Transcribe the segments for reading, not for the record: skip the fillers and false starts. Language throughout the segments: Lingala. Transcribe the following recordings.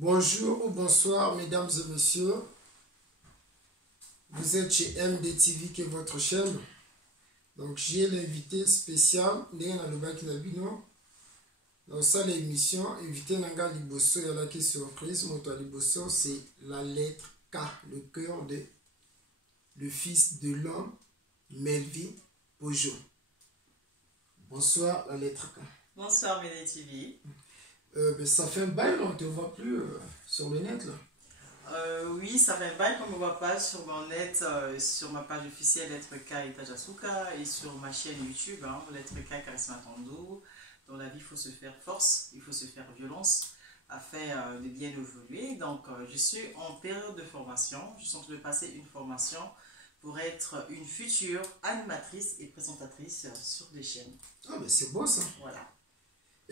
Bonjour ou bonsoir, mesdames et messieurs. Vous êtes chez MDTV, qui est votre chaîne. Donc, j'ai l'invité spécial, Léana Lobaki Nabino. Dans ça, l'émission, invité Nanga Liboso, il y a là qui est surprise. Moto Liboso, c'est la lettre K, le cœur de le fils de l'homme, Melvin Pojo. Bonsoir, la lettre K. Bonsoir, MDTV. Ça fait un bail, on ne te voit plus sur le net là. Oui, ça fait un bail qu'on ne me voit pas sur mon net, sur ma page officielle Lettre K et Tajasuka et sur ma chaîne YouTube, Lettre K Charisma Tando. Dans la vie, il faut se faire force, il faut se faire violence afin de bien évoluer. Donc, je suis en période de formation. Je suis en train de passer une formation pour être une future animatrice et présentatrice sur des chaînes. Ah, mais c'est beau ça. Voilà.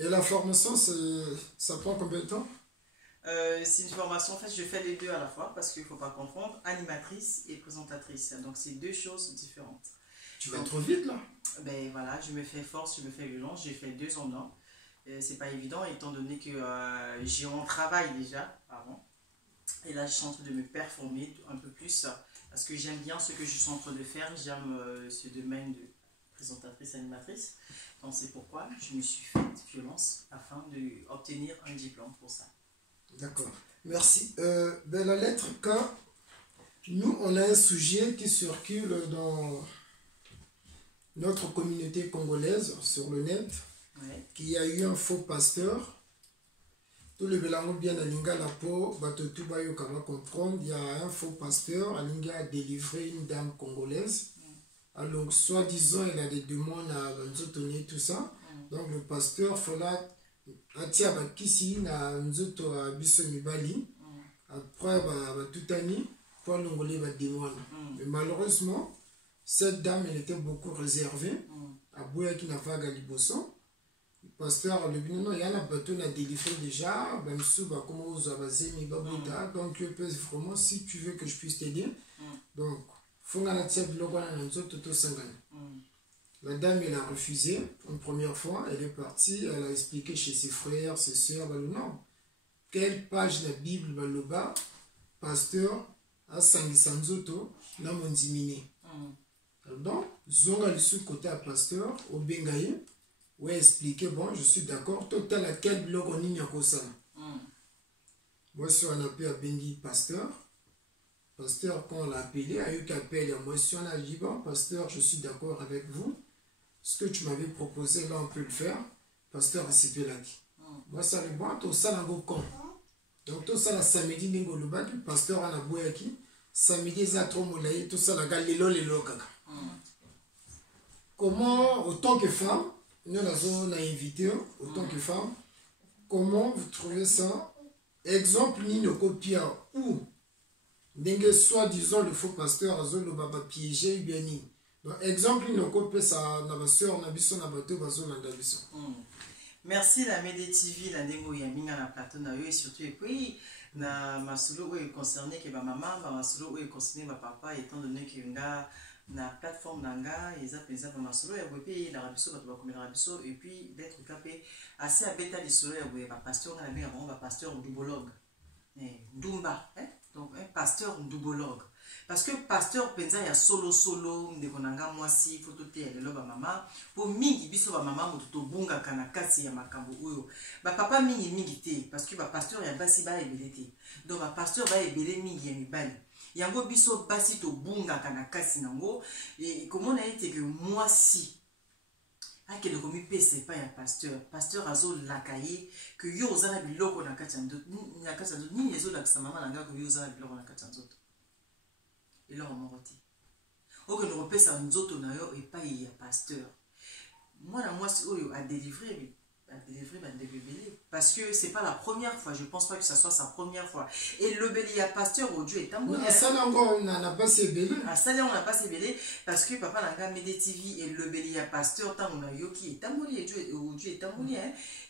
Et la formation, ça prend combien de temps? C'est une formation, en fait, je fais les deux à la fois parce qu'il ne faut pas confondre animatrice et présentatrice. Donc, c'est deux choses différentes. Tu vas trop vite là? Ben voilà, je me fais force, je me fais violence. J'ai fait 2 ans dedans. C'est pas évident étant donné que j'ai un travail déjà avant. Et là, je suis en train de me performer un peu plus parce que j'aime bien ce que je suis en train de faire. J'aime ce domaine de présentatrice, animatrice. Donc, c'est pourquoi je me suis fait violence afin d'obtenir un diplôme pour ça. D'accord, merci. La lettre K, nous, on a un sujet qui circule dans notre communauté congolaise sur le net, qu'il y a eu un faux pasteur. Tout le belango bien à Linga la peau, tout va comprendre, il y a un faux pasteur, à Linga a délivré une dame congolaise. Alors, soi-disant, il a des demandes à Nzotonné, tout ça. Donc, le pasteur, il faut là, atia bakisi na nzoto a biso mibali. Après, tout année, pour l'ongolais va démoine. Mais malheureusement, cette dame, elle était beaucoup réservée. À Boya qui n'a pas Galiboson. Le pasteur, le non, il y a un bateau qui a délivré déjà. Donc, vraiment, si tu veux que je puisse t'aider, donc, la dame, elle a refusé une première fois, elle est partie, elle a expliqué chez ses frères, ses soeurs, non. Quelle page de la Bible, baloba, pasteur, a sangisanzoto, n'a mon diminé. Donc, zonga le côté à pasteur, au bengaye, où expliqué, bon, je suis d'accord, total à quel blog on y a quoi ça. Moi, si on appelle à Bengi pasteur, pasteur, quand on l'a appelé, a eu qu'appel à moi, si on a dit, bon, pasteur, je suis d'accord avec vous. Ce que tu m'avais proposé, là, on peut le faire. Pasteur a cité là. Moi, ça le bon, tout ça, là, donc, tout ça, là, samedi, ningo le bac, pasteur a la boyaki. Samedi, ça, trop moulaï, tout ça, là, les kaka. Comment, autant que femme, nous, la zone a invité, autant que femme, comment vous trouvez ça? Exemple, ni le copia ou soit-disant le faux pasteur a zone baba piégé bien ni. Donc exemple ni copie ça na ba sœur na biso na bato bazo na biso. Merci la MDTV la ndengo ya minga na plateau na yo et surtout et puis na masulo est concerné que ba maman ba masulo est concerné ba papa étant donné que nga na plateforme nanga eza penza ba masulo ya bope na rabiso ba komela rabiso et puis d'être capé assez à bêta de solo ya ba pasteur na bien ba pasteur ndubologue. Ndumba donc un pasteur ndubologue. Parce que pasteur penza ya solo ndeko nanga mwasi foto te ya lelo ba mama po mingi biso ba mama moto bunga kana kasi ya makambo oyo ba papa mingi te parce que ba pasteur ya basi ba ebele te donc ba pasteur ba ebele mingi ya mibali yango biso basi to bunga kana kasi nango et comment on a été que mwasi akende komi pese pa ya pasteur azo lakaye que yo ozana biloko na kati ya nzoto nini ezo lakisa mama nanga ko yo ozana biloko na kati ya nzoto et là on m'a rôti. Ok, nous repèse à nous autres et pas il y a pasteur. Moi, c'est à délivrer des bébés. Parce que c'est pas la première fois, je pense pas que ça soit sa première fois. Et le bélier à pasteur au Dieu est amoureux. Ça, on n'a pas ces bébés. Ça, on n'a pas ces bébés parce que papa n'a pas MDTV et le bélier à pasteur, tant on a yoki est amoureux et Dieu est amoureux.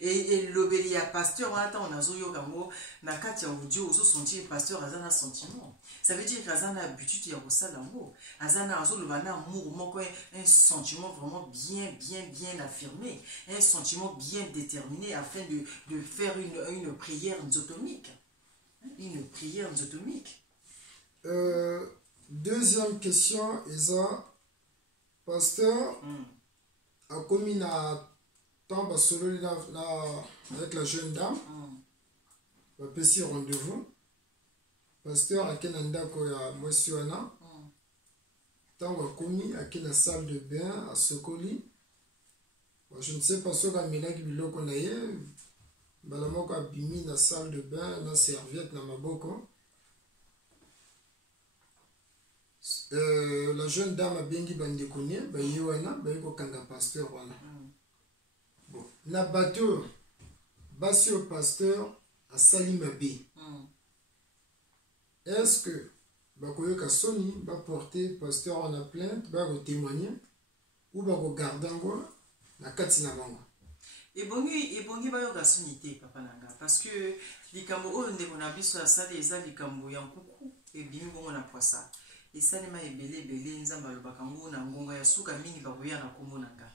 Et le bélier à pasteur, on a zoyo kango, na katia au Dieu, au senti pasteur, azana sentiment. Ça veut dire qu'azana habitude ya ça lango. Azana azo le bana amour, un sentiment vraiment bien affirmé, un sentiment bien déterminé afin de faire une prière nzotonique. Une prière atomique. Deuxième question, Isa, pasteur, a commis na temps solo avec la jeune dame, va passer rendez-vous. Pasteur a kenanda ko ya mwesiwana, tant a commis a la salle de bain à Sokoli. Je ne sais pas ce qu'a mis là qui biloko na ye, balamoko a bimi na salle de bain na serviette na maboko. La jeune dame a bien dit bandekone ba yewana ba yiko kanga pasteur wana. Bon, na bateau basi au pasteur a sali mabe. Est-ce que ba koyoka soni ba porter pasteur en plainte ba ko témoigner ou ba ko garder ngo na kati na bango? Ebongi bayoka soni te papa nanga parce que likambo oyo ndeko na biso asali eza likambo ya nkuku ebimi bongo na poisa. Esalema ebele nzamba alobaka ngo na ngonga ya suka mingi bakoya na kombo nanga.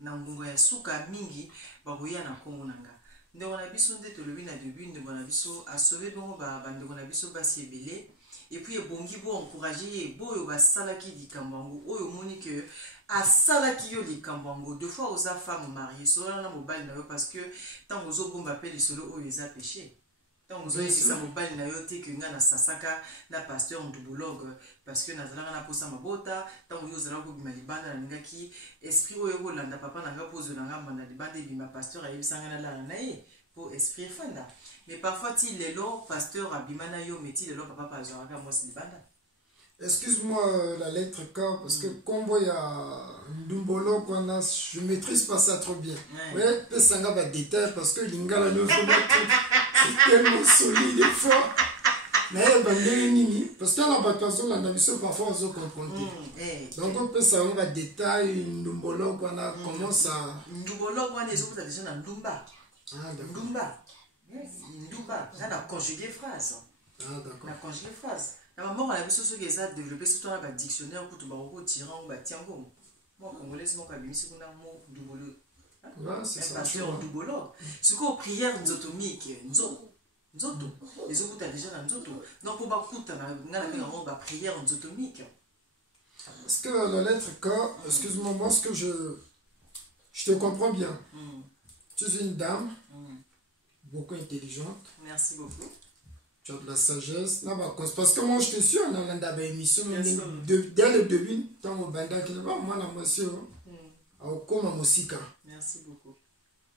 Na ngonga ya suka mingi bakoya na kombo nanga. Ndeko na biso nde tolobi na début ndeko na biso a sauvé bongo bandeko na biso basi ebele et puis ebongi bo encourager boyo basalaki likambo ngo oyo moni que asalaki yo likambo ngo deux fois aux femmes mariées solo na mobali na yo parce que tant ozo bomba pe lisolo oyo eza péché. Tant vous avez ça mobile na yote que nga na sasaka na pasteur ndubologue parce que nazalanga na posa mabota tant vous ozala ko bima libanda na ngaki esprit oyo ko landa papa na nga pose na nga manda libanda bima pasteur ayebisanga na la na ye pour esprit fanda mais parfois ti lelo pasteur abima na yo meti lelo papa pa azaka moi si libanda. Excuse-moi la lettre K parce que comme il y a Ndumbolo, je ne maîtrise pas ça trop bien. Ouais, peut ça va détail parce que l'ingala ne faut pas c'est tellement solide et fort. Mais parce que la bataille la navigation parfois on se comprend. Donc on peut ça va détail Ndumbolo qu'on a comment ça. Ndumbolo on est déjà déjà dans Ndumba. Ah d'accord. Ndumba, ça a conjugué phrase. Ah d'accord. La conjugué phrase. La maman a vu ce qu'ils ont développé surtout dans le dictionnaire pour tout barreau tirant ou batiango. Moi, congolais, mon cabinet, c'est qu'on a un mot double. C'est ça. Pasteur double. Ce qu'on prière nzotomique, nzoto. Les autres ont déjà dans nzoto. Donc, pour bakouta, on a une prière nzotomique. Est-ce que la lettre K, excuse-moi, moi, ce que je te comprends bien. Tu es une dame, beaucoup intelligente. Merci beaucoup. Tu as de la sagesse. Non, parce que moi, je te suis, on a une émission. Dès le début, tant au banda qui n'est pas moi, la monsieur, comme à Mosika. Merci beaucoup.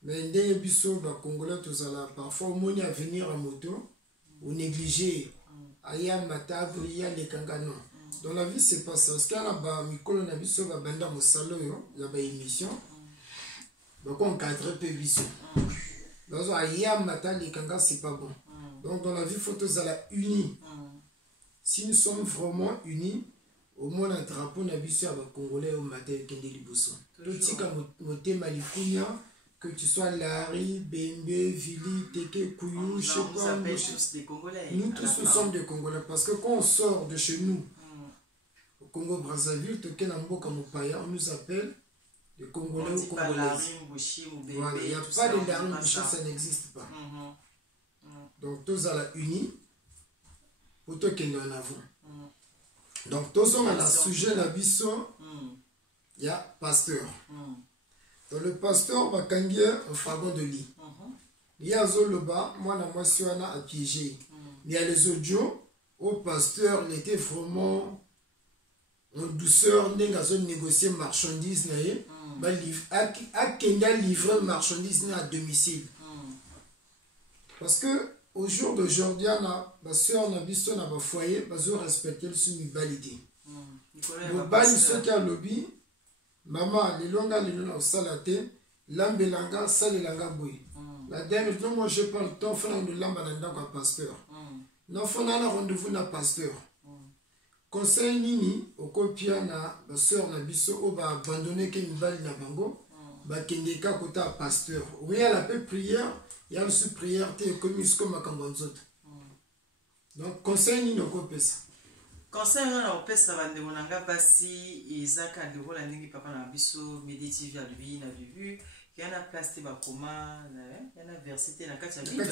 Mais dès le biso, les Congolais, tous là, parfois, on est à venir en moto, ou négliger. Aya matable, il y a les kanganos. Dans la vie, c'est pas ça. Parce qu'il y a un micro, on a vu sur la banda Mosalo, il y a une émission. Donc, on cadre peu biso. Donc, aya matable, les kangas, c'est pas bon. Donc dans la vie, il faut tous aller unis. Si nous sommes vraiment unis, au moins un drapeau n'a vu sur les Congolais au matin qui est liboso. Tout ce qui est malifounia, que tu sois Larry, Bembe, Vili, Teke, Kouyou, je sais pas. Nous tous nous sommes des Congolais parce que quand on sort de chez nous, au Congo Brazzaville, on nous appelle les Congolais ou Congolaises. Voilà, il n'y a pas de Larry Bouché, ça n'existe pas. Donc, tous à la unis pour toi qu'il y en a. Donc, tous sont à la sujet de la biso, il y a pasteur. Donc, le pasteur va gagner un fragment de lit. Il y a Zoloba, moi, moi, je suis à piéger. Il y a les audios, au pasteur, il était vraiment en douceur, il a négocié marchandises, à Kenya livrer marchandises à domicile. Parce que au jour d'aujourd'hui, ma soeur n'a pas dans le foyer, elle a respecté le mibalité. Le bali ce qui a lobby, maman, les longas, les longas, salate, l'ambelanga, salelanga boy. La dernière fois, moi je parle de temps, il faut que l'ambalanda soit pasteur. Non, il faut que rendez-vous na pasteur. Conseil nini, au copia na, ma soeur n'a biso, va abandonner que mibali na bango, va kendeka kota pasteur. Oui, elle a fait prière. Il y a aussi prière comme à Kambonzot. Donc, conseil ni no kopesa. Conseil na opesa bande monanga basi ezaka de rola ndingi papa na biso méditive à lui na début il y a na place te ba koma Il y a un verset dans la carte Bible.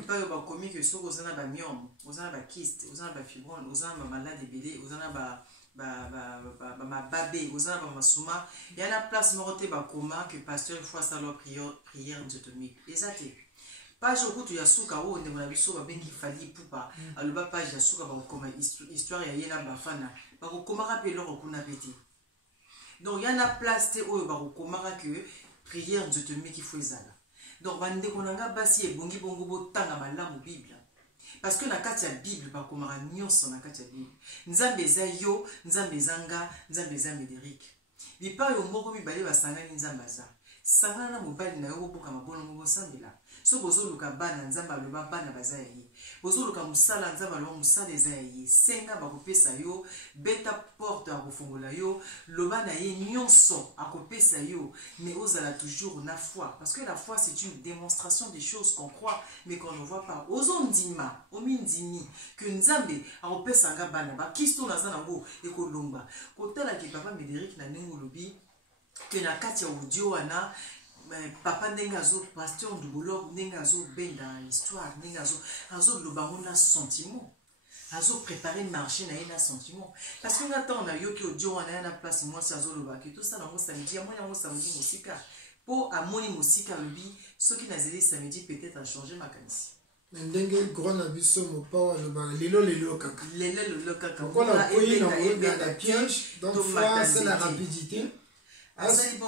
Il parle de commis que ceux qui ont un myome, qui ont un kyste, qui ont un fibrome, qui ont un malade bébé, qui ont un babé, qui ont un souma. Il y a une place morte coma que pasteur fois sa prière diatomique. Exactement. Page au tu yasuka o ndemo na biso ba bengi fali pupa aloba page yasuka ba koma histoire ya yena bafana ba ko komaka pe loko kuna peti. Donc il y a une place te o ba ko komaka que prière diatomique il faut ezala. Donc bande konanga basi e bongi bongo botanga malamu Bible. Parce que na kati ya Bible ba komaka nyonso na kati ya Bible. Nzambe eza yo, nzambe ezanga, nzambe eza Médéric. Bipa yo moko mibale basangani nzambe aza. Sangana na mobali na yo boka mabono ngo sambela. So bozo luka bana nzamba loba bana baza ye. Bozo luka musala nzamba loba musala eza ye. Senga bakopesa yo, beta porte akofongola yo, loba na ye nyonso akopesa yo, mais ozala toujours na foi parce que la foi c'est une démonstration des choses qu'on croit mais qu'on ne voit pas. Ozo ndima, omindimi que nzambe akopesa nga bana ba kisto na za nango ekolomba. Kotala ki papa Médéric na nengo lobi que na kati ya audio wana papa nengazo pasteur Ndubolo nengazo benda histoire nengazo azo lobamona sentiment azo préparer marché na ina sentiment parce que attend na yo ki audio wana na place moi ça azo lobaki tout ça na mo samedi moi na mo samedi musika po amoni musika lobi ce qui nazeli samedi peut-être a changé ma kanisi ndenge grand na biso mopa aloba lelo kaka lelo kaka on a pris la piège donc foi c'est la rapidité. Ameli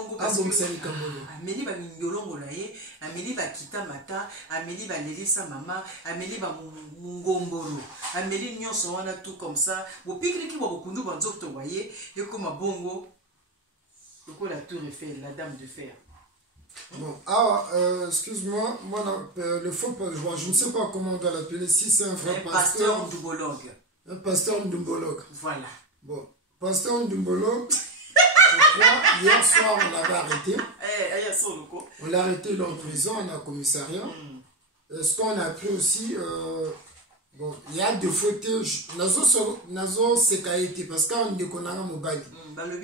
ba minyolongo na ye, ameli ba kita mata, ameli ba lelisa mama, ameli ba mungombolo, ameli nyonso wana tout comme ça. Bo pikiki bo kundu ba nzokto waye, et comme bongo, la tour Eiffel, la dame de fer. Bon, excuse-moi, moi le faux pasteur, je ne sais pas comment on doit l'appeler, si c'est un vrai pasteur. Ndumbologue. Un pasteur ndumbologue. Voilà. Bon, pasteur ndumbologue. Hier soir, on l'avait arrêté. On l'a arrêté dans la prison, on a un commissariat. Ce qu'on a appris aussi, bon, il y a des fautes. Nazo sekaïté parce qu'on ne connaît pas mobile.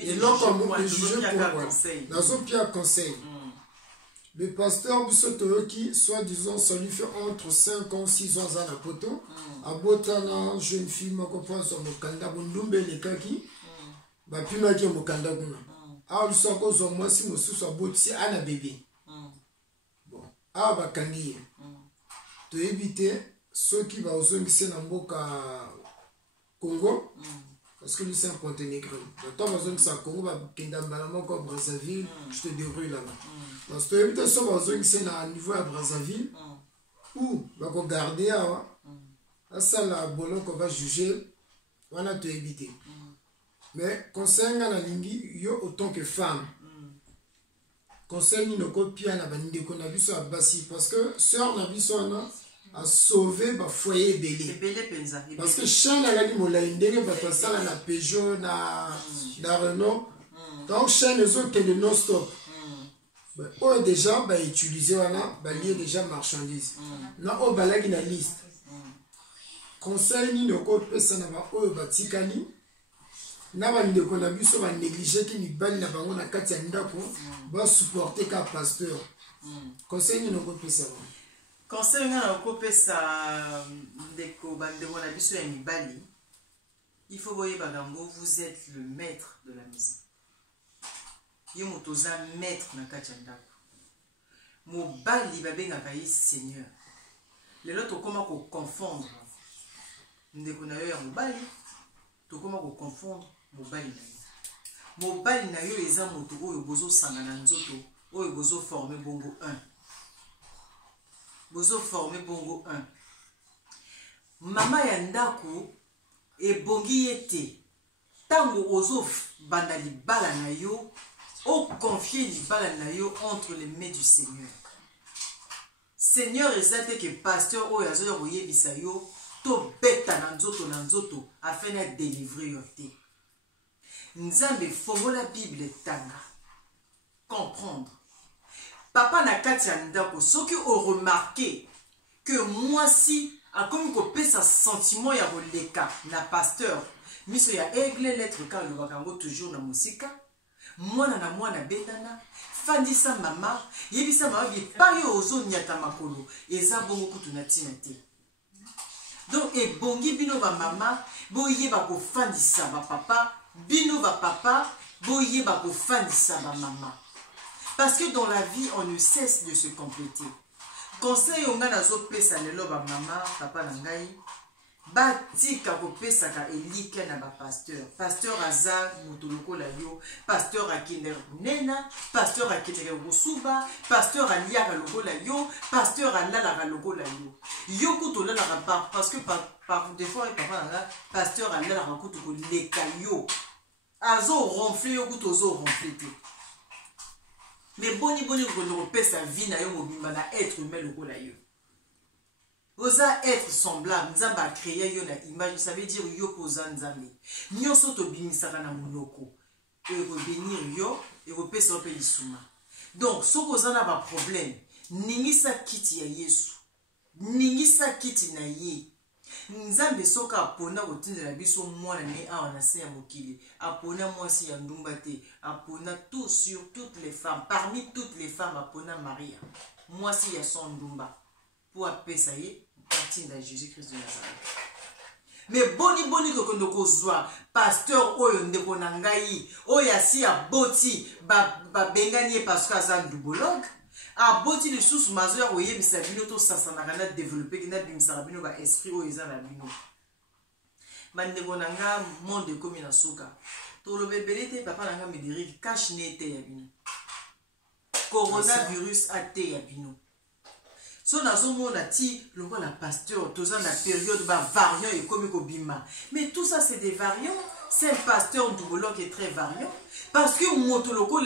Et là, comme on est jugé pour Nazo Pierre conseil. Le pasteur Bissotoyoki, soi-disant, ça lui fait entre 5 ans, 6 ans à la poto. À Botana, jeune fille, ma copain, sur mon kanda, Bundumbe, les kaki. Bapima qui est mon kanda. Ah, le soir, quand on moi, si mon sous soit beau, si un bébé. Bon, ah, bah, kangi. Tu éviter ceux qui vont aux hommes dans Boka Congo, parce que lui, c'est un ponte négro. Donc, toi, aux hommes qui Congo, bah, Kindambalama, comme Brazzaville, je te débrouille là-bas. Parce que tu évites ceux aux hommes qui sont à niveau à Brazzaville, ou, bah, qu'on garde, à ça, là, bon, qu'on va juger, on a te éviter. Mais conseil na lingi yo autant que femme. Conseil ni no copia na bande ko na biso abasi parce que sœur na biso a sauvé ba foyer belé. Parce que chaîne la li mola ndenge ba pasala na Peugeot na Renault. Donc chaîne les autres de non stop. On déjà ba utiliser wana ba lié déjà marchandise. Na o balagi na liste. Conseil ni no copia na ba o ba tikali. Naba ndeko na biso ba négliger ki mibali na bango na kati ya ndako ba supporter ka pasteur. Conseil ni noko pesa ba. Conseil na noko pesa ndeko ba ndeko na biso ya mibali. Il faut voyer bagambo, vous êtes le maître de la maison. Yo motoza maître na kati ya ndako. Mobali ba benga ka Seigneur. Lelo to koma ko confondre. Ndeko na yo ya mobali to koma ko confondre mobali na yo. Mobali na yo eza moto oyo bozo sanga na nzoto oyo bozo former bongo 1. Bozo former bongo 1. Mama ya ndako ebongi ete tango ozo banda libala na yo o confier libala na yo entre les mains du Seigneur. Seigneur ezate que pasteur oyo azo koyebisa yo to beta na nzoto afin de délivrer yo te. Nzambe fongola Bible tanga. Comprendre. Papa na kati ya ndako, soki o remarqué que moi si a comme ko pesa sentiment ya koleka na pasteur, miso ya aigle lettre ka lo bakango toujours na musika, mwana na mwana betana, fandisa mama yebisa mama bipai ozo nyata makolo eza bongo kutu na tina te. Donc ebongi bino ba mama boyeba ko fandisa ba papa, bino ba papa boyeba ko fandisa ba mama. Parce que dans la vie on ne cesse de se compléter. Conseil onga nazo pesa lelo ba mama papa na ngai batika kopesaka elike na ba pasteur. Pasteur aza mutuluko la yo, pasteur akinde nena, pasteur akinde rusuba, pasteur aliaka loko la yo, pasteur alala loko la yo. Yo kuto la par parce que par des fois papa na pasteur alala kuto ko leka yo. Azo ronfler yo kuto zo ronfler. Mais boni ko pesa vie na yo mobimba na être humain loko la yo. Osa être semblable, nzamba a créé yo na image, ça veut dire yo posa nzambe. Nyoso to bimisaka na monoko. Et revenir yo, et repesa ope lisuma. Donc, so koza na ba problème, ningisa kiti ya Yesu. Ningisa kiti na ye. Nzambe soka apona kotindela biso mwana ne awa na se ya mokili. Apona mwasi ya ndumba te. Apona tout sur toutes les femmes. Parmi toutes les femmes, apona Maria. Mwasi ya son ndumba. Pour apesa ye. Partie de Jésus-Christ de Nazareth. Mais boni kokondo kozwa pasteur oyo ndeko na ngai oyo asi aboti ba bengani parce que aza ndubologue aboti le sous mazo ya koyebisa bino to sasanaka na développer na bimisa bino ba esprit oyo eza na bino. Bandeko na nga monde komi na suka to lo bebelete papa na nga Médéric cache nete ya bino. Coronavirus ate ya bino. So nazo mona ti loko la pasteur toza na période ba variant et comme bima. Mais tout ça c'est des variants, c'est un pasteur ndubologue qui est très variant parce que motoloko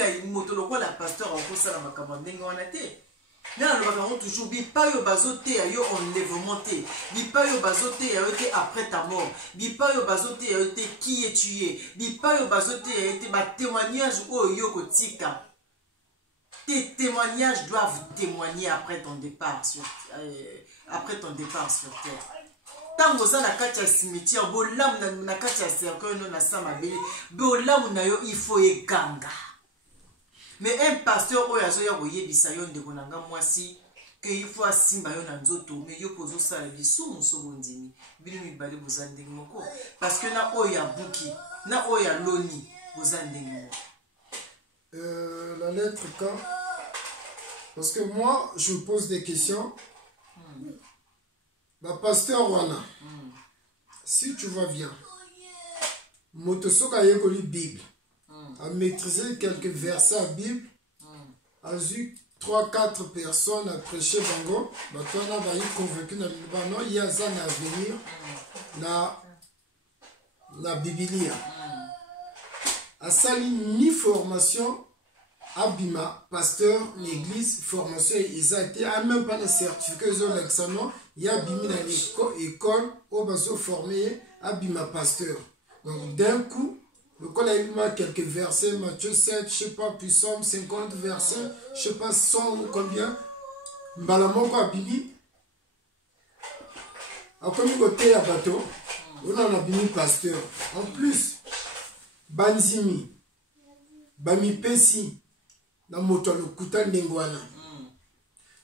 la pasteur en ça la makambo ndenge wana te. Na lo ba toujours bi pa yo bazote yo enlèvement te. Bi pa yo bazote yo te après ta mort. Bi pa yo bazote yo te qui est tué. Bi pa yo bazote yo te ba témoignage o yo kotika. Tes témoignages doivent témoigner après ton départ sur terre. Tant que ça, na cimetière, bolam na katia cercueil non na samabeli, bolam na yo il faut eganga. Mais un pasteur oyazo ya boye bisayo ndeko nanga mwasi que il faut asimba yo na nzoto mais yo pozo sala bisu musogondini bili mibale bozandingi moko parce que na oya buki na oya loni bozandingi moko. La lettre K, parce que moi je me pose des questions. Bah, pasteur Wana, si tu vas bien, Motosoka Yekoli Bible, a maîtrisé quelques versets à Bible, a vu 3-4 personnes à prêcher Bango, bah, toi on a convaincu, non, il y a ça à venir, la Biblia. A sali ni formation abima pasteur l'église formation ils a été même pas le certificat ils ont l'examen il y a bimi dans l'école au baso formé abima pasteur donc d'un coup le collègue a quelques versets Matthieu 7 je sais pas puis Somme 50 versets je sais pas 100 ou combien mbalamoko abimi a comme côté à bateau on a abimi pasteur en plus Banzimi, Bami Pessi, na moto le kuta ndengwana.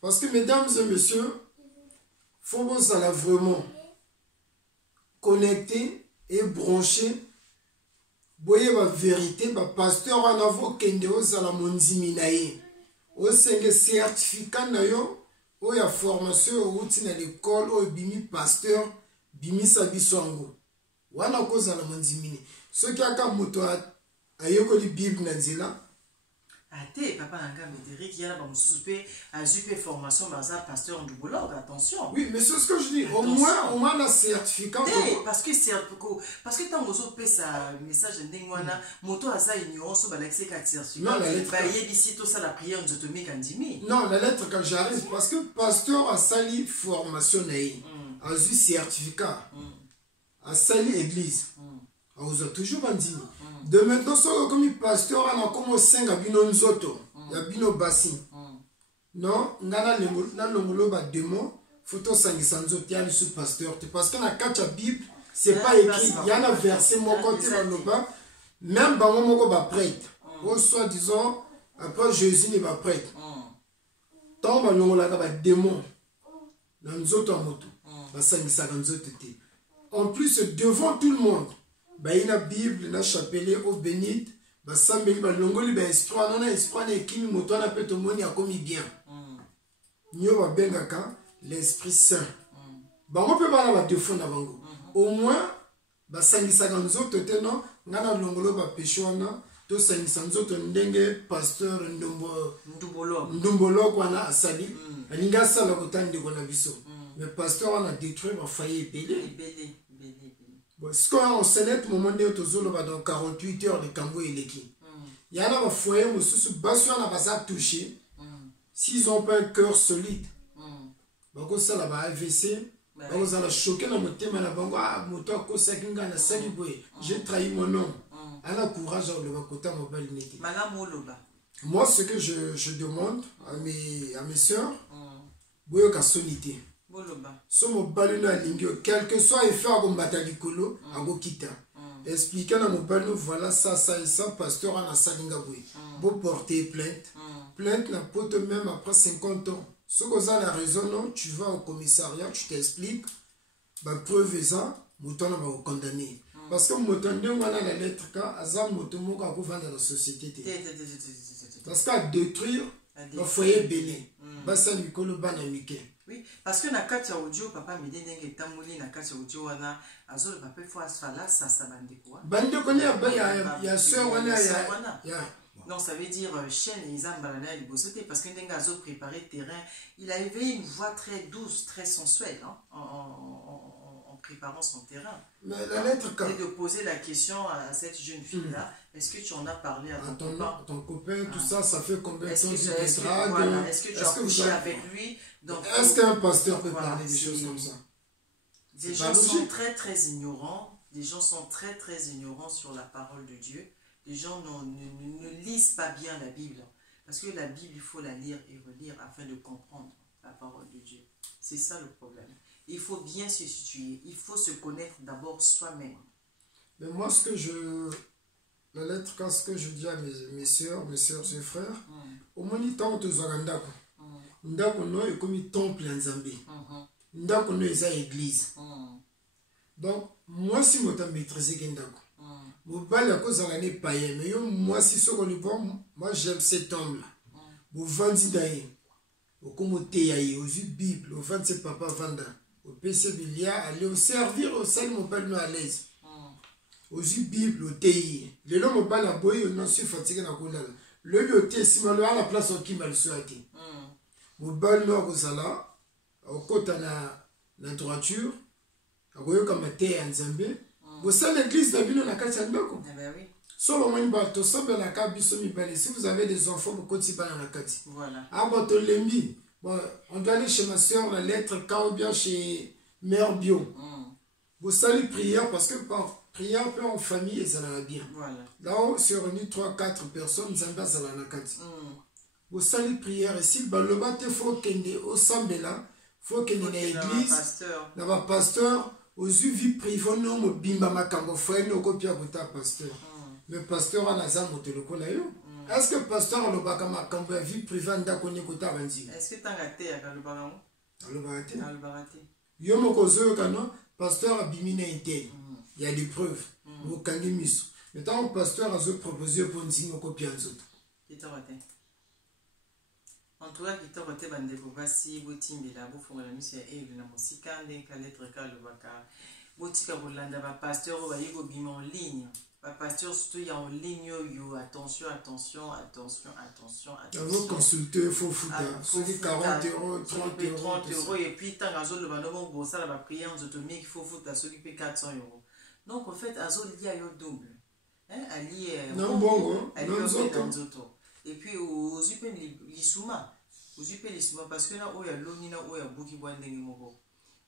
Parce que mesdames et messieurs, faut bon ça là vraiment connecter et brancher. Boye ba vérité, ba pasteur en avo kende o sala monzimi na ye. O senge certificat na yo, o ya formation o uti na l'école o bimi pasteur, bimi sabisongo. Wana ko sala monzimi. Ce qui a comme moto a yokoli Bible na nzela. Ate papa nanga Médéric, il y a ba musupe a jupe formation baza pasteur ndubologue, attention. Oui, mais c'est ce que je dis. Au moins la certificat. Parce que tant que pesa message ndengwana moto aza ignorance ba l'accès ka certificat. Ba yebisi to ça la prière nzotomi kandimi. Non, la lettre quand j'arrive parce que pasteur a sali formation naï. A eu certificat. A sali église. Vous avez toujours dit. De maintenant, comme pasteur, on a comme 5 à bino nzoto, ya bino bassin. Non, ngana lengolo ba démon, photo sangisa nzoto ya le pasteur. Parce que na kacha Bible, c'est pas écrit. Il y a un verset mon côté dans le bas, même ba moko ba prêtre. Ou soit disons après Jésus n'est pas prêtre. Tant que l'on a des démons dans nous autres motos, en plus devant tout le monde, il y a une Bible, une chapelet au bénite, il y a un esprit, un esprit qui nous a fait tout le monde comme bien. Nous avons l'Esprit Saint. On peut pas défendre au moins, basangisa nzoto te no ngana longolo ba peshwana to sangisa nzoto ndenge pasteur ndumbolo kwana asali alinga sala kotandi kona biso mais pasteur wana détruire ba failli belé bon ce qu'on s'élève moment de tozolo ba dans 48 heures de Kambo eleki yana ba foyer mususu baso na basa touché s'ils ont pas un cœur solide bako sala ba AVC. Choqué dans mon thème, j'ai trahi mon nom. Courage moi, ce que je demande à mes soeurs, quel que soit l'effet à Batagikolo, à Gokita, expliquer à mon balou, voilà ça et ça, pasteur à Salinga. Vous porter plainte. Plainte n'a pas même après 50 ans. Ce que vous avez la raison, non, tu vas au commissariat, tu t'expliques, preuve et ça, mouton va vous condamner. Parce que mouton, on a la lettre K, Azam mouton, on va vendre dans la société. Parce qu'à détruire, il faut y béné. Bassa Mikolo Banamike. Oui, parce que na katia audio, papa me dit que tamouli na katia audio, wana, azol papa faut asfala, ça bande quoi. Bande il y a soeur, non, ça veut dire chaîne et ils ambalana du bossoté parce que Nengazo préparait le terrain. Il avait une voix très douce, très sensuelle hein, en préparant son terrain. Mais la lettre K. Et de poser la question à cette jeune fille-là, est-ce que tu en as parlé à ton copain, tout ça, ça fait combien de temps est-ce que tu as couché avec lui? Est-ce qu'un pasteur peut parler des choses comme ça? Des gens sont très très ignorants. Des gens sont très très ignorants sur la parole de Dieu. Les gens ne lisent pas bien la Bible. Parce que la Bible, il faut la lire et relire afin de comprendre la parole de Dieu. C'est ça le problème. Il faut bien se situer. Il faut se connaître d'abord soi-même. Mais moi, la lettre, ce que je dis à mes soeurs et frères, au moins, il tente aux Orandako. Ndako no est comme un temple en Zambie. Ndako no est une église. Donc, moi, si je maîtrise Ndako, Mobile à cause de l'année païenne, mais moi si ce qu'on bon, moi j'aime cet homme-là. Vous vendez d'ailleurs, au commoté aïe, aux Bible, au vent de papa Vanda, au PC Bilia, aller au servir au sein mon père à l'aise. Aux Bible, au TI. Le long mobile à boy, on n'en suis fatigué dans le le yoté, si mal à la place au qui m'a le souhaité. Mobile nord aux ala, au côté la droiture, à voyer comme un thé en Zambie. Vous savez l'église de Bino na kati ndoko. Si vous avez des enfants, vous continuez à la kati. Voilà. Bon, on doit aller chez ma soeur, la lettre K ou bien chez Mère Bio. Vous savez prière parce que prière peut en famille et ça va bien. Voilà. Là-haut, c'est réuni 3-4 personnes, ça va la kati. Vous savez prière ici, le bâtiment faut qu'il y ait au Sambela, faut qu'il y ait une église, là-bas pasteur. Aux vie privée, non, mon bimba ma cambo frère, nous copions à pasteur. Mais pasteur en azam au téléphone là. Est-ce que pasteur le baka ma cambo vie privée nda konye kota banzi? Est-ce que t'as gâté à le bagamo? Le baraté. Le baraté. Yo mo kozo kano pasteur abimine intel. Il y a des preuves. Mo kangi miso. Mais tant pasteur a proposé pour nzi mo copie en zot. Qui t'a raté? En tout cas, qui t'a raté bande bobasi botimbi la bofonga la mission et na musika ndenka lettre ka le baka botika bolanda ba pasteur ba yego bima en ligne. Ba pasteur surtout il y a en ligne yo attention. Vous consultez, il faut foutre. C'est 40 €, 30 €. Et puis tant azol le banomo bon ça la prière en autonomie qu'il faut foutre à ceux qui paient 400 €. Donc en fait azol il y a yo double. Hein, ali non bon, non zoto. Et puis aux UP l'isuma parce que là où il y a l'oni là où il y a beaucoup de bandeng moko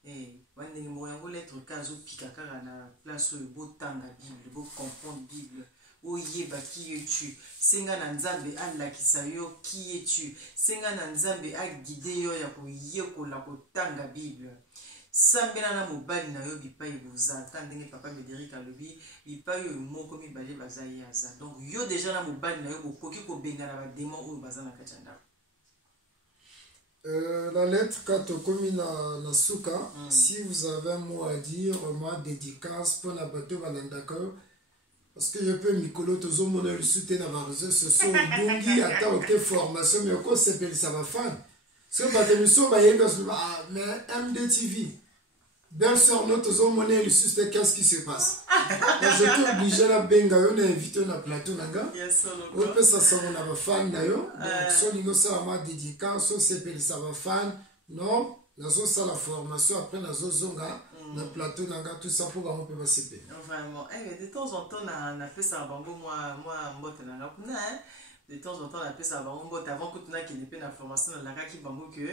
et bandeng moko yango lettre kazo pika kaka na place beau tanga Bible beau comprendre Bible oyeba qui es-tu senga na nzambe alakisa yo qui es-tu senga na nzambe a guider yo ya ko yekola ko tanga Bible sambela na mobali na yo bipai boza ta ndenge papa Médéric alobi bipai oyo moko mibale baza ye aza. Donc yo déjà na mobali na yo bokoki kobengana badémon oyo baza na kati ya ndako. La lettre Katokomi na Suka, si vous avez un mot à dire, moi dédicace pour la bateau d'accord. Parce que je peux Mikolo Tozo mon le soutien à réseaux sociaux, Bungi, attends, ok, formation, mais quoi s'appelle ça va fan. Parce que bateau nous mais MDTV. Belle sœur, notre Tozo mon le soutien, qu'est-ce qui se passe? Je suis obligé à benga, on est invité na plateau nanga. On peut ça on a fan d'ailleurs. Donc so lingo ça ma dédicace, so s'appelle ça va fan. Non, la so ça la formation après la zo zonga. Na plateau nanga tout ça pour on peut pas se payer. Vraiment, de temps en temps on a fait ça bango moi mbote nanga kuna de temps en temps on a fait ça bango mbote avant que tu n'as qu'il ait la formation dans la qui bango que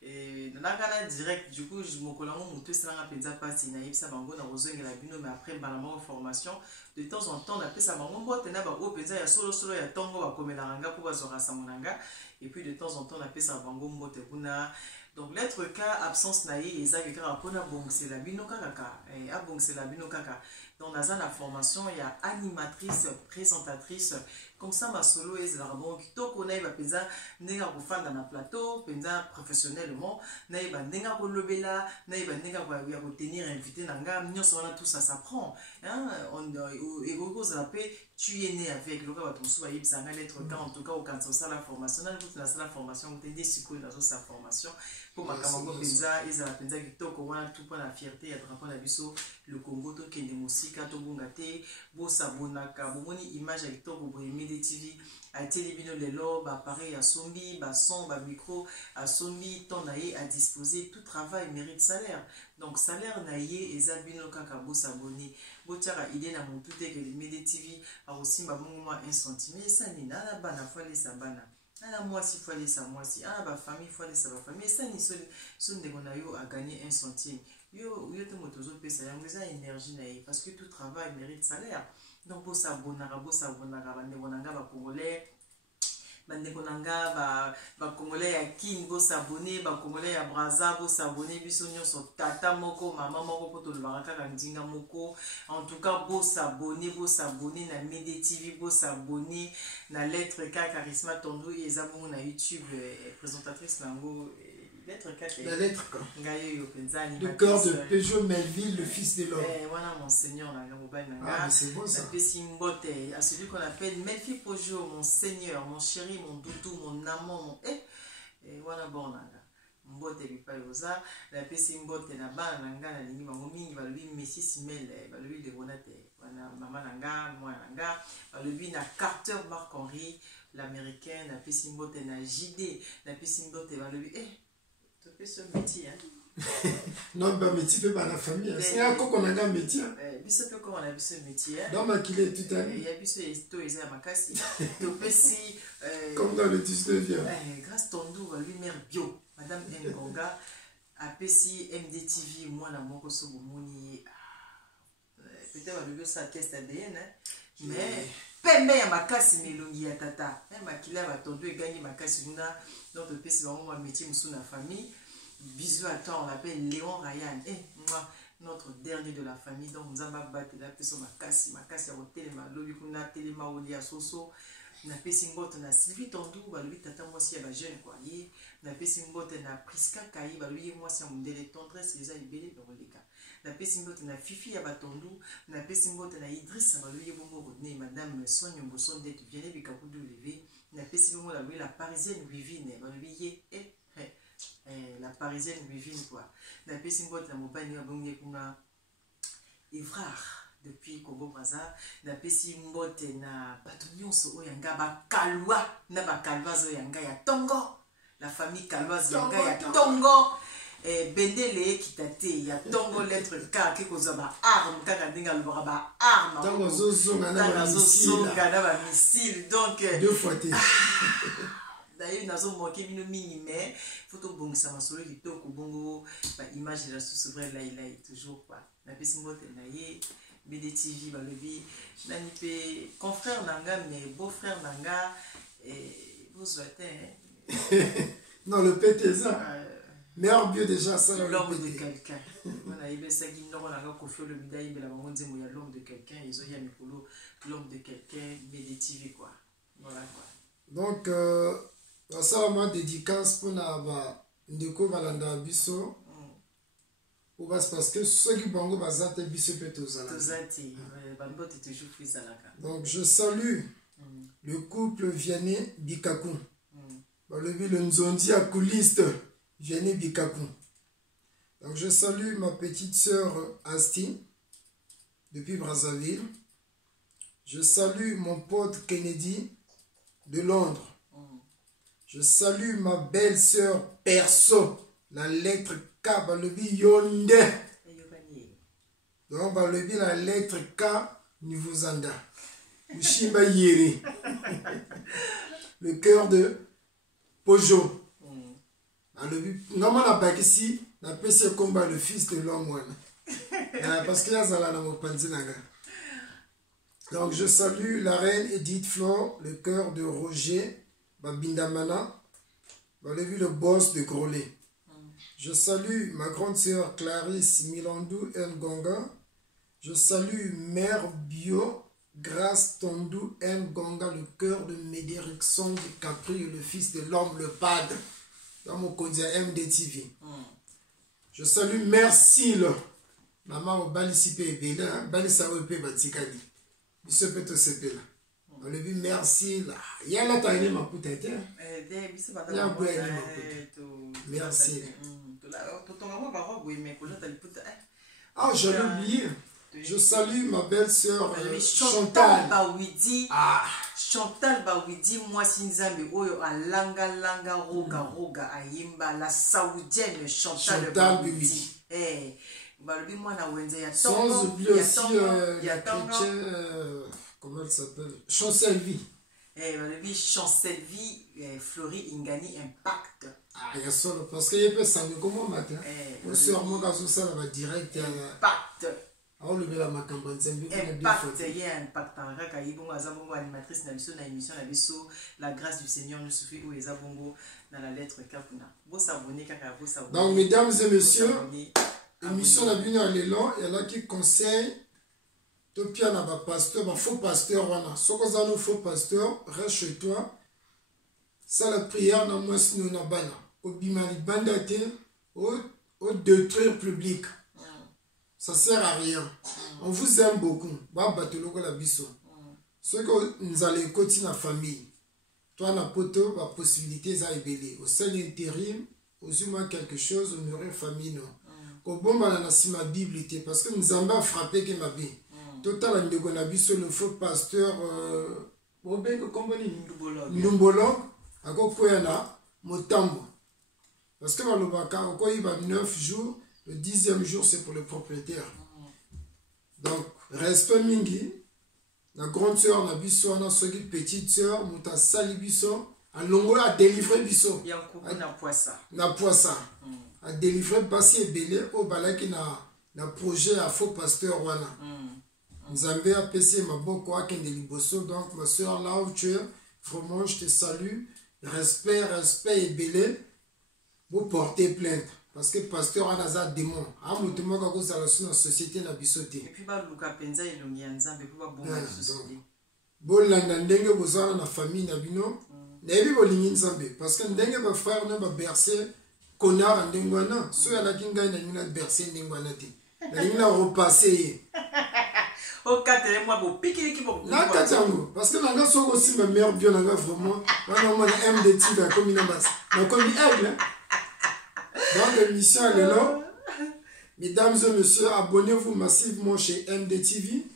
et dans la gala direct du coup je me colle mon moto ça n'a pas passé na ça bango na rozo ngela bino mais après balambo formation de temps en temps on a fait ça bango mbote na ba o penza ya solo ya tongo ba komela ranga pour bazora samonanga et puis de temps en temps on a fait ça bango mbote kuna. Donc lettre K absence naïe et ça que rapona bon c'est la binoka kaka et ah bon c'est la binoka. Dans la formation il y a animatrice présentatrice comme ça ma solo et la bon qui to connaît va penza nenga ko fan dans le plateau penza professionnellement naïba nenga ko lobela naïba nenga ko ya ko tenir invité nanga nyonso wana tout ça s'apprend hein on et go ça peut tu es né avec le gars ton souvent il s'en lettre K en tout cas au quand ça la formation dans toute la formation on t'aider sur dans sa formation pour ma camarade penza ils a penza qui to ko wana tout pour la fierté ya drapeau na biso le Congo to kende musika to bungate bo sabonaka bo moni image avec to bo MDTV a télébino lelo ba appareil à sombi ba son ba micro à sombi ton naie à disposer tout travail mérite salaire donc salaire naie et zabino kaka bo s'abonner bo tiara idée na mon tout que MDTV a aussi ba moi 1 centime ça ni na la bana fois les sabana ala moi si fois les sa moi si ala ba famille fois les sa ba famille ça ni son de gonayo a gagné 1 centime yo te motozo pesa yango eza énergie naie parce que tout travail mérite salaire. Donc pour s'abonner bande bonanga ba congolais bande bonanga ba congolais ya kin bo s'abonner ba congolais ya braza bo s'abonner biso nyonso tata moko mama moko poto le baraka ndinga moko en tout cas bo s'abonner na MDTV bo s'abonner na lettre K charisma tondo et ezabongo na YouTube présentatrice nango. La lettre K. Le cœur de Peugeot Melville, le fils de l'homme. Voilà mon seigneur. Ah, c'est bon ça. À celui qu'on appelle Melville Peugeot, mon seigneur, mon chéri, mon doudou, mon amant, mon. Et voilà bon. Mbote bipai oza la pesi mbote na bana nanga na lingi bango mingi balobi Messi Simel balobi de bonate wana mama nanga moi nanga balobi na Carter Marc Henry l'américain na pesi mbote na JD na pesi mbote balobi ce métier non bah métier peut pas la famille c'est un coco on a un métier biso peut comment on a ce métier dans ma qu'il est tout à il y a biso esto eza makasi to pesi comme dans le 19e grâce Tondo lui mère bio madame Ngonga a pesi MDTV moi na moko so bomoni peut-être le ça test ADN mais pembe ya makasi melongi ya tata makila ba Tondo egani makasi nguna donc le pesi vraiment un métier musu na famille. Bisous à toi, on l'appelle Léon Ryan. Moi, notre dernier de la famille. Donc, nous avons battu la personne, ma casse, à hôtel, ma lobby, kuna téléma, oli à soso. Na pesimbote na Sylvie Tondou, bah lui tata moi si ba jeune quoi. Yé na pesimbote na Priska Kai, bah lui moi si on délai tendresse les a libérés dans les cas. Na pesimbote na Fifi ya Batondou, na pesimbote na Idriss, bah lui bongo rodné madame Sonia Mbosson d'être bien et bikakudu levé. Na pesimbote la lui la parisienne Vivine, bah lui yé la parisienne Vivine quoi. La pesimbote la mobile ya bongo kuna Ivrard. Depuis Congo Brazza, na pesi mbote na bato nyonso oyanga ba kalwa na ba kalwazo yanga ya Tongo, la famille kalwazo yanga ya Tongo bendele kitate ya Tongo lettre K ke koza ba arme kaka ndinga lobara ba arme Tongo zozonga na ba missile donc deux fois té d'ailleurs nazo moke bino mingi mais photo bongisa masolo kitoko bongo ba image la sous vrai là il est toujours quoi na pesi mbote na ye MDTV balobi nani pe confrère nanga mais beau-frère nanga et vous souhaitez non le PTZ Mère Bio déjà, ça l'a l'homme de répété. quelqu'un. Voilà, il y a ça qui n'a pas confié le bidaï, mais la maman dit il y a l'homme de quelqu'un, ils ont y a l'homme de quelqu'un, BDTV quoi. Voilà quoi. Donc, ça va ma dédicace pour la ndeko valanda biso. Ou parce que ceux qui vont bazate biso peut tous donc je salue le couple Vianney Bikaku. Le Nzondi à couliste Vianney Bikaku. Donc je salue ma petite sœur Asti depuis Brazzaville. Je salue mon pote Kennedy de Londres. Je salue ma belle-sœur Perso, la lettre K, balobi Yonde. Donc balobi la lettre K, niveau Zanda. Ushimba Yeri. Le cœur de Pojo. Normalement, la ici, la PC combat le fils de l'homme. Parce qu'il y a Zala dans mon panzinaga. Donc je salue la reine Edith Flore, le cœur de Roger Babindamana, le boss de Grolet. Je salue ma grande sœur Clarisse Milandou Ngonga. Je salue Mère Bio Grâce Tondou Ngonga, le cœur de Médérickson de Capri, le fils de l'homme, le padre, dans mon quotidien MDTV. Je salue Merci, maman au Balisipe et Béla, Balisawepe Batikadi. Il se peut te séparer là. On lui dit merci là. Il y a la taille ma putain. Merci. Ah, je l'ai oublié. Je salue ma belle-sœur Chantal Bawidi. Chantal Bawidi, moi Sinzambe, Oyo Alanga Langa Roga Roga Ayimba, la saoudienne Chantal Bawidi. Sans oublier aussi la chrétienne, comment elle s'appelle, Chancelvie. Chancelvie, Fleury Ingani Impact. Ah, il y a ça, parce qu'il y a peu ça, mais comment matin on se remonte à ça, ça va direct. Impact. Ah, on le met la macamban, c'est un peu impact, il y a impact. Animatrice de l'émission, la grâce du Seigneur nous suffit où les abongos dans la lettre Kapuna. Vous s'abonnez, vous s'abonnez. Donc, mesdames et messieurs, l'émission la bien à l'élan, il y en a qui conseillent. Topia na ba pasteur, ba faux pasteur wana. Soko za no faux pasteur, reste chez toi. Ça la prière na moi sino na bana. Obimali bandate, au détruire public. Ça sert à rien. On vous aime beaucoup. Ba batoloko la biso. Ce que nous allons continuer la famille. Toi na poto ba possibilité za ebele. Au sein intérim, aux humains quelque chose, on aurait famille non. Ko bomba na sima Bible parce que nous avons frappé que ma vie. Total ndeko na biso le faux pasteur Robert Komboni Ndumbolong akokoya na Motambo parce que balobaka okoyiba 9 jours, le 10e jour c'est pour le propriétaire. Donc respect mingi la grande sœur na biso na soki petite sœur muta sali biso alongola a délivrer biso na poissa a délivrer basi ebele o balaki na projet à faux pasteur wana. Nzambe a pessé ma boko akende liboso. Donc ma soeur là où tu es, vraiment je te salue. Respect et belé. Vous portez plainte. Parce que pasteur a un démon. A moutouma kako za la société na bisoté. Et puis ba luka penza elongi ya Nzambe puis ba bonga société. Bolanda ndenge bozana na famille na bino. Nebi bolingi Nzambe parce que ndenge ba frère na ba bercer connard ndengwana. So ya la kinga na mina bercer ndengwana te. Na mina repasser. Au 4 mois, vous piquez qui vont. Là, parce que nous avons aussi ma mère bien vraiment. Nous avons un MDTV comme une masse. Donc, comme elle. Donc, l'émission est là. Mesdames et messieurs, abonnez-vous massivement chez MDTV.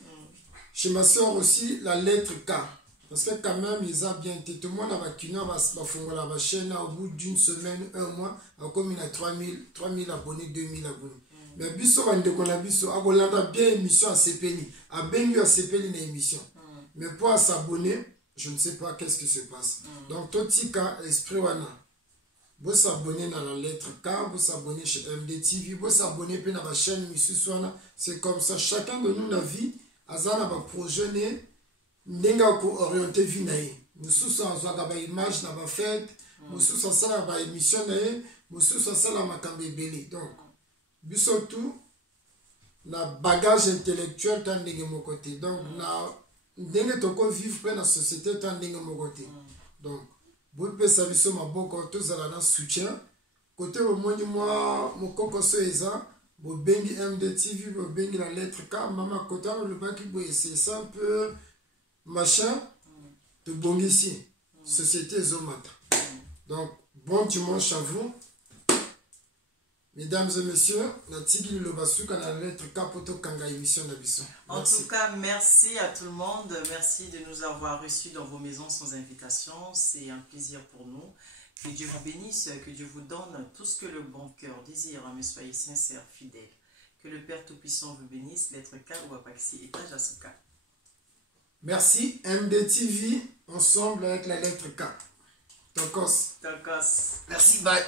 Chez ma soeur aussi, la lettre K. Parce que quand même, ils ont bien été. Tout le monde a vacuné, va faire la chaîne au bout d'une semaine, un mois. Comme il a 3000 abonnés, 2000 abonnés. Mais biso bandeko na biso akolanda bien émission à CPN a bengi à CPN na émission mais pour s'abonner je ne sais pas qu'est-ce qui se passe donc totika esprit wana vous s'abonner dans la lettre K, vous s'abonner chez MDTV, vous s'abonner pe na la chaîne misusu wana. C'est comme ça chacun de nous la vie azana ba projet ne ndenga ko orienter vie na ye mususu azwaka ba image na ba fête mususu asala ba émission na ye mosusu asala makambo ebele. Donc biso tout na bagage intellectuel ta ndenge moko te. Donc na ndenge toko vivre pe na société ta ndenge moko te. Donc bopesa biso maboko tozala na soutien côté bomoni moi mokoko so eza bobengi MDTV bobengi la lettre K mama kota le baki boye c'est ça un peu machin de bon ici société Zomata. Donc bon dimanche à vous mesdames et messieurs, natiki le basuka na lettre K poto kanga émission d'Abisso. En tout cas, merci à tout le monde. Merci de nous avoir reçus dans vos maisons sans invitation. C'est un plaisir pour nous. Que Dieu vous bénisse, que Dieu vous donne tout ce que le bon cœur désire, mais soyez sincères, fidèles. Que le Père Tout-Puissant vous bénisse, lettre K ou Apaxi et Tajasuka. Merci MDTV, ensemble avec la lettre K. Tokos. Tokos. Merci, bye.